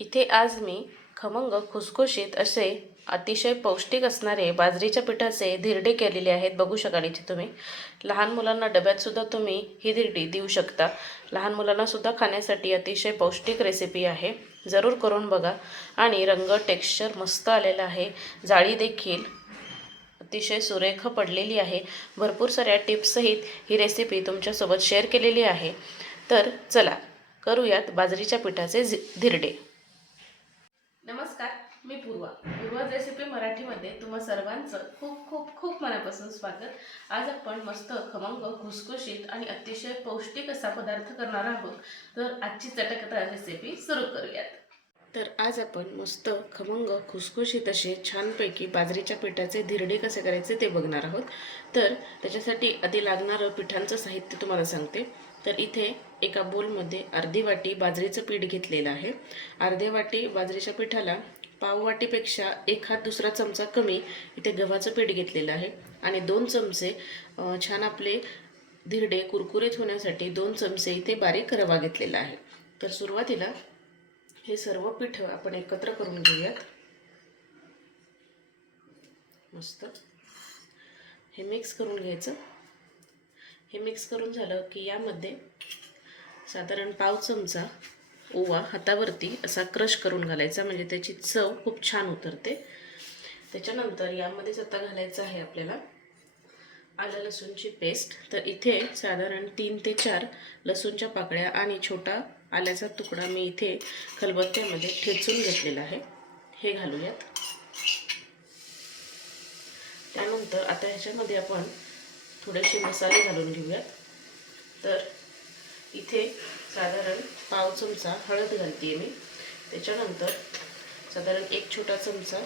इथे आज मी खमंग खुसखुशीत असे अतिशय पौष्टिक असणारे बाजरीच्या पिठाचे धिरडे केलेले आहेत. बघू शकाल इथे तुम्ही. लहान मुलांना डब्यातसुद्धा तुम्ही ही धिरडी देऊ शकता. लहान मुलांनासुद्धा खाण्यासाठी अतिशय पौष्टिक रेसिपी आहे. जरूर करून बघा. आणि रंग टेक्स्चर मस्त आलेला आहे. जाळी देखील अतिशय सुरेख पडलेली आहे. भरपूर साऱ्या टिप्ससहित ही रेसिपी तुमच्यासोबत शेअर केलेली आहे. तर चला करूयात बाजरीच्या पिठाचे झि धिरडे. नमस्कार मी पूर्वा. पूर्वा रेसिपी मराठीमध्ये तुम्हा सर्वांचं खूप खूप खूप मनापासून स्वागत. आज आपण मस्त खमंग खुसखुशीत आणि अतिशय पौष्टिक असा पदार्थ करणार आहोत. तर आजची चटकदार रेसिपी सुरू करूयात. तर आज आपण मस्त खमंग खुसखुशीत असे छानपैकी बाजरीच्या पिठाचे धिरडे कसे करायचे ते बघणार आहोत. तर त्याच्यासाठी आधी लागणारं पिठांचं साहित्य तुम्हाला सांगते. तर इथे एका बोलमध्ये अर्धी वाटी बाजरीचं पीठ घेतलेलं आहे. अर्धे वाटी बाजरीच्या पिठाला पाव वाटीपेक्षा एक हात दुसरा चमचा कमी इथे गव्हाचं पीठ घेतलेलं आहे. आणि दोन चमचे छान आपले धिरडे कुरकुरीत होण्यासाठी दोन चमचे इथे बारीक रवा घेतलेला आहे. तर सुरुवातीला हे सर्व पीठ आपण एकत्र करून घेऊयात. मस्त. हे मिक्स करून घ्यायचं. हे मिक्स करून झालं की यामध्ये साधारण पाव चमचा ओवा हातावरती असा क्रश करून घालायचा. म्हणजे त्याची चव खूप छान उतरते. त्याच्यानंतर यामध्येच आता घालायचं आहे आपल्याला आलं लसूणची पेस्ट तर इथे साधारण तीन ते चार लसूणच्या पाकळ्या आणि छोटा आल्याचा तुकडा मी इथे खलबत्त्यामध्ये ठेचून घेतलेला आहे. हे घालूयात. त्यानंतर आता ह्याच्यामध्ये आपण थोडेसे मसाले घालून घेऊयात. तर इथे साधारण पाव चमचा हळद घालते मी. त्याच्यानंतर साधारण एक छोटा चमचा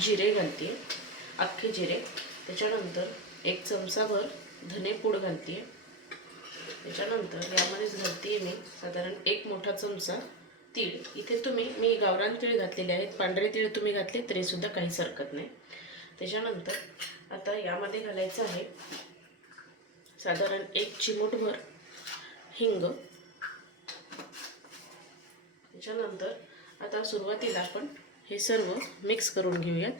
जिरे घालते अख्खे जिरे. त्याच्यानंतर एक चमचाभर धनेपूड घालते त्याच्यानंतर यामध्येच घालते मी साधारण एक मोठा चमचा तीळ. इथे तुम्ही मी गावरान तीळ घातलेले आहेत. पांढरे तीळ तुम्ही घातले तरीसुद्धा काहीच हरकत नाही. त्याच्यानंतर आता यामध्ये घालायचं आहे साधारण एक चिमूटभर हिंग. त्याच्यानंतर आता सुरुवातीला आपण हे सर्व मिक्स करून घेऊयात.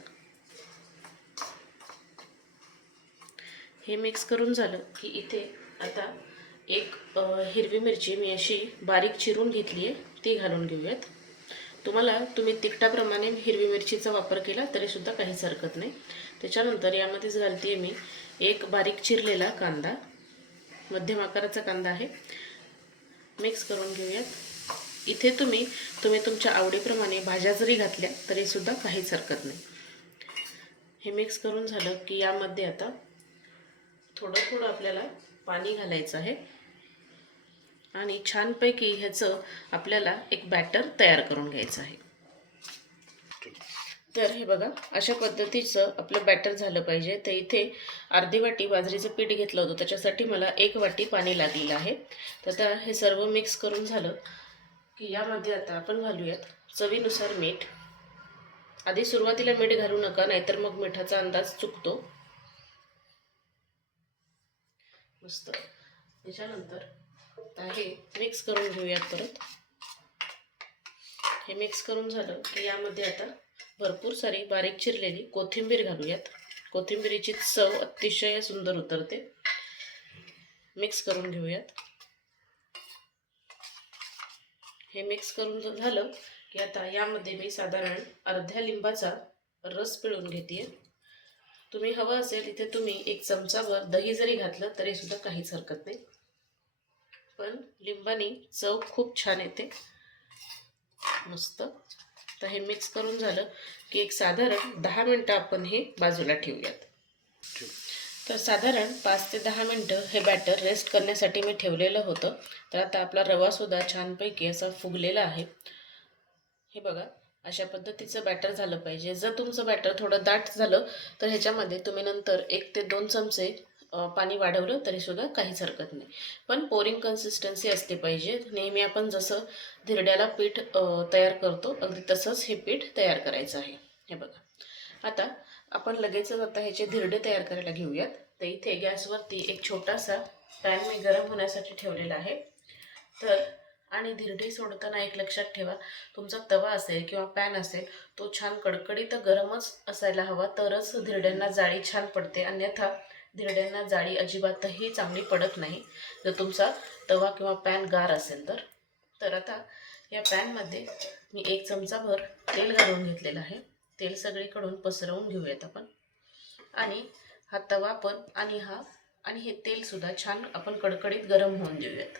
हे मिक्स करून झालं की इथे आता एक हिरवी मिरची मी अशी बारीक चिरून घेतली आहे ती घालून घेऊयात. तुम्हाला तुम्ही तिखटाप्रमाणे हिरवी मिरचीचा वापर केला तरीसुद्धा काहीच हरकत नाही. त्याच्यानंतर यामध्येच घालते मी एक बारीक चिरलेला कांदा. मध्यम आकाराचा कांदा आहे. मिक्स करून घेऊयात. इथे तुम्ही तुम्ही तुमच्या आवडीप्रमाणे भाज्या जरी घातल्या तरीसुद्धा काहीच हरकत नाही. हे मिक्स करून झालं की यामध्ये आता थोडं थोडं आपल्याला पाणी घालायचं आहे. आणि छानपैकी ह्याचं आपल्याला एक बॅटर तयार करून घ्यायचं आहे. तर हे बघा अशा पद्धतीचं आपलं बॅटर झालं पाहिजे. तर इथे अर्धी वाटी बाजरीचं पीठ घेतलं होतं. त्याच्यासाठी मला एक वाटी पाणी लागलेलं आहे. तर आता हे सर्व मिक्स करून झालं की यामध्ये आता आपण घालूयात चवीनुसार मीठ. आधी सुरुवातीला मीठ घालू नका नाहीतर मग मिठाचा अंदाज चुकतो. मस्त. त्याच्यानंतर आता हे मिक्स करून घेऊयात परत. हे मिक्स करून झालं की यामध्ये आता भरपूर सारी बारीक चिरलेली कोथिंबीर घालूयात. कोथिंबीरीची चव अतिशय सुंदर उतरते. मिक्स करून घेऊयात. हे मिक्स करून जर झालं की आता यामध्ये मी साधारण अर्ध्या लिंबाचा रस पिळून घेते तुम्ही हवं असेल इथे तुम्ही एक चमचाभर दही जरी घातलं तरी सुद्धा काहीच हरकत नाही. पण लिंबानी चव खूप छान येते. मस्त. तर हे मिक्स करून झालं की एक साधारण दहा मिनटं आपण हे बाजूला ठेवूयात. तर साधारण पाच ते दहा मिनटं हे बॅटर रेस्ट करण्यासाठी मी ठेवलेलं होतं. तर आता आपला रवासुद्धा छानपैकी असा फुगलेला आहे. हे बघा अशा पद्धतीचं बॅटर झालं पाहिजे. जर तुमचं बॅटर थोडं दाट झालं तर ह्याच्यामध्ये तुम्ही नंतर एक ते दोन चमचे पाणी वाढवलं तरीसुद्धा काहीच हरकत नाही. पण पोरिंग कन्सिस्टन्सी असली पाहिजे. नेहमी आपण जसं धिरड्याला पीठ तयार करतो अगदी तसंच हे पीठ तयार करायचं आहे. हे बघा. आता आपण लगेचच आता ह्याचे धिरडे तयार करायला घेऊयात. तर इथे गॅसवरती एक छोटासा पॅन मी गरम होण्यासाठी ठेवलेला आहे. तर आणि धिरडे सोडताना एक लक्षात ठेवा. तुमचा तवा असेल किंवा पॅन असेल तो छान कडकडीत गरमच असायला हवा. तरच धिरड्यांना जाळी छान पडते. अन्यथा धिरड्यांना जाळी अजिबातही चांगली पडत नाही. जर तुमचा तवा किंवा पॅन गार असेल तर. तर आता या पॅनमध्ये मी एक चमचाभर तेल घालून घेतलेलं आहे. तेल सगळीकडून पसरवून घेऊयात आपण. आणि हा तवा पण आणि हा आणि हे तेलसुद्धा छान आपण कडकडीत गरम होऊन देऊयात.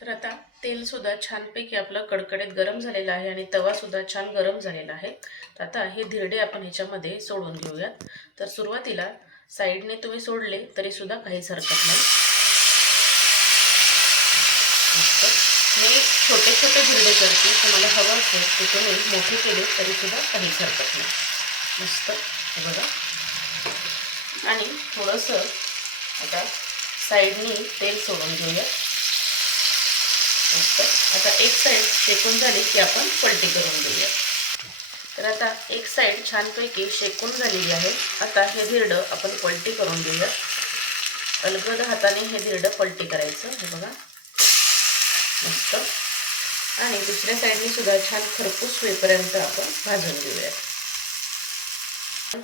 तर आता तेलसुद्धा छानपैकी आपलं कडकडीत गरम झालेलं आहे आणि तवासुद्धा छान गरम झालेला आहे. तर आता हे धिरडे आपण ह्याच्यामध्ये सोडून घेऊयात. तर सुरुवातीला साईडने तुम्ही सोडले तरीसुद्धा काहीच हरकत नाही. मी छोटे छोटे धिरडे करते. तुम्हाला हवं असेल ते तुम्ही मोठे केले तरीसुद्धा काहीच हरकत नाही. मस्त. बघा. आणि थोडंसं आता साईडनी तेल सोडून घेऊया मस्त आता एक साईड शेकून झाली की आपण पलटी करून घेऊया तर आता एक साईड छानपैकी शेकून झालेली आहे. आता हे धिरडं आपण पलटी करून घेऊया. अलगद हाताने हे धिरडं पलटी करायचं. हे बघा. मस्त. आणि दुसऱ्या साईडने सुद्धा छान खरपूस होईपर्यंत आपण भाजून घेऊया.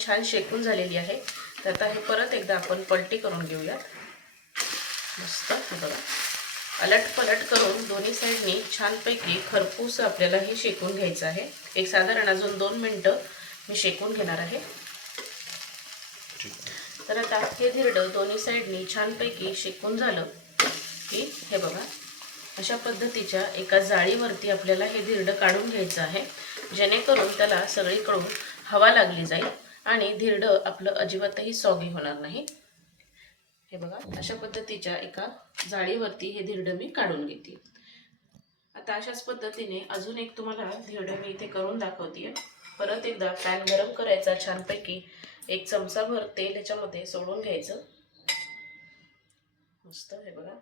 छान शेकून झालेली आहे. तर आता हे परत एकदा आपण पलटी करून घेऊयात मस्त. बघा. पलट करून दोन्ही साईडनी छानपैकी खरपूस आपल्याला हे शेकून घ्यायचं आहे. एक साधारण अजून दोन मिनटं मी शेकून घेणार आहे. तर आता हे धिरडं दोन्ही साईडनी छानपैकी शेकून झालं की हे बघा अशा पद्धतीच्या एका जाळीवरती आपल्याला हे धिरडं काढून घ्यायचं आहे. जेणेकरून त्याला सगळीकडून हवा लागली जाईल आणि धिरडं आपलं अजिबातही सॉगी होणार नाही. हे बघा अशा पद्धतीच्या एका जाळीवरती हे धिरडं मी काढून घेते. आता अशाच पद्धतीने अजून एक तुम्हाला धिरडं मी इथे करून दाखवते परत एकदा पॅन गरम करायचा छानपैकी एक चमचाभर तेल याच्यामध्ये सोडून घ्यायचं. मस्त हे बघा.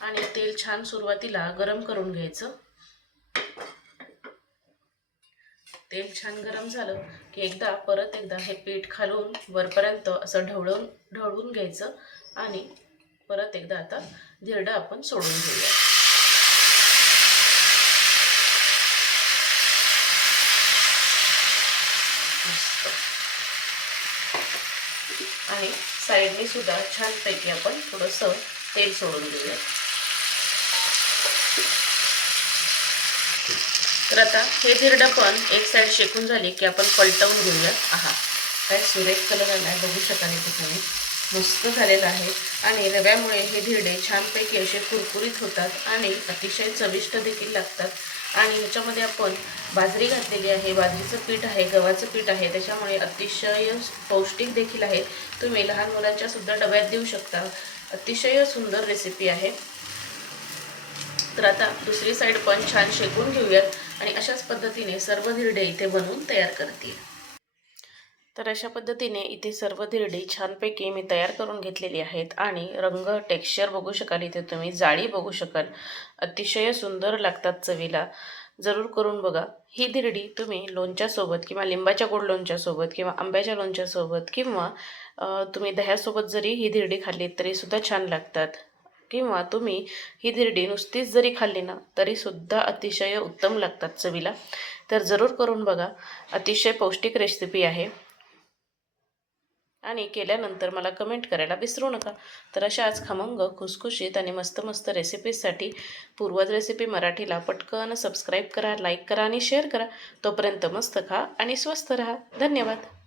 आणि तेल छान सुरुवातीला गरम करून घ्यायचं. तेल छान गरम झालं की एकदा परत एकदा हे पीठ खालून वरपर्यंत असं ढवळून ढवळून घ्यायचं आणि परत एकदा आता धिरडं आपण सोडून घेऊया. आणि साईडने सुद्धा छानपैकी आपण थोडंसं तेल सोडून घेऊया. तर आता हे धिरडं पण एक साईड शेकून झाली की आपण पलटवून घेऊया आहा काय सुरेख कलर आला आहे बघू शकाल इथे तुम्ही. मस्त झालेलं आहे. आणि रव्यामुळे हे धिरडे छानपैकी असे कुरकुरीत होतात आणि अतिशय चविष्ट देखील लागतात. आणि ह्याच्यामध्ये आपण बाजरी घातलेली आहे. बाजरीचं पीठ आहे गव्हाचं पीठ आहे. त्याच्यामुळे अतिशय पौष्टिक देखील आहे. तुम्ही लहान मुलांच्या सुद्धा डब्यात देऊ शकता. अतिशय सुंदर रेसिपी आहे. तर आता दुसरी साईड पण छान शेकून घेऊयात आणि अशाच पद्धतीने सर्व धिरडे इथे बनवून तयार करतील. तर अशा पद्धतीने इथे सर्व धिरडी छानपैकी मी तयार करून घेतलेली आहेत आणि रंग टेक्स्चर बघू शकाल इथे तुम्ही जाळी बघू शकाल. अतिशय सुंदर लागतात चवीला. जरूर करून बघा. ही धिरडी तुम्ही लोणच्यासोबत किंवा लिंबाच्या गोड लोणच्यासोबत किंवा आंब्याच्या लोणच्यासोबत किंवा तुम्ही दह्यासोबत जरी ही धिरडी खाल्ली तरीसुद्धा छान लागतात. किंवा तुम्ही ही धिरडी नुसतीच जरी खाल्ली ना तरीसुद्धा अतिशय उत्तम लागतात चवीला. तर जरूर करून बघा. अतिशय पौष्टिक रेसिपी आहे. आणि केल्यानंतर मला कमेंट करायला विसरू नका. तर अशा आज खमंग खुसखुशीत आणि मस्त मस्त रेसिपीजसाठी पूर्वज रेसिपी मराठीला पटकन सबस्क्राईब करा लाईक करा आणि शेअर करा. तोपर्यंत मस्त खा आणि स्वस्त राहा. धन्यवाद.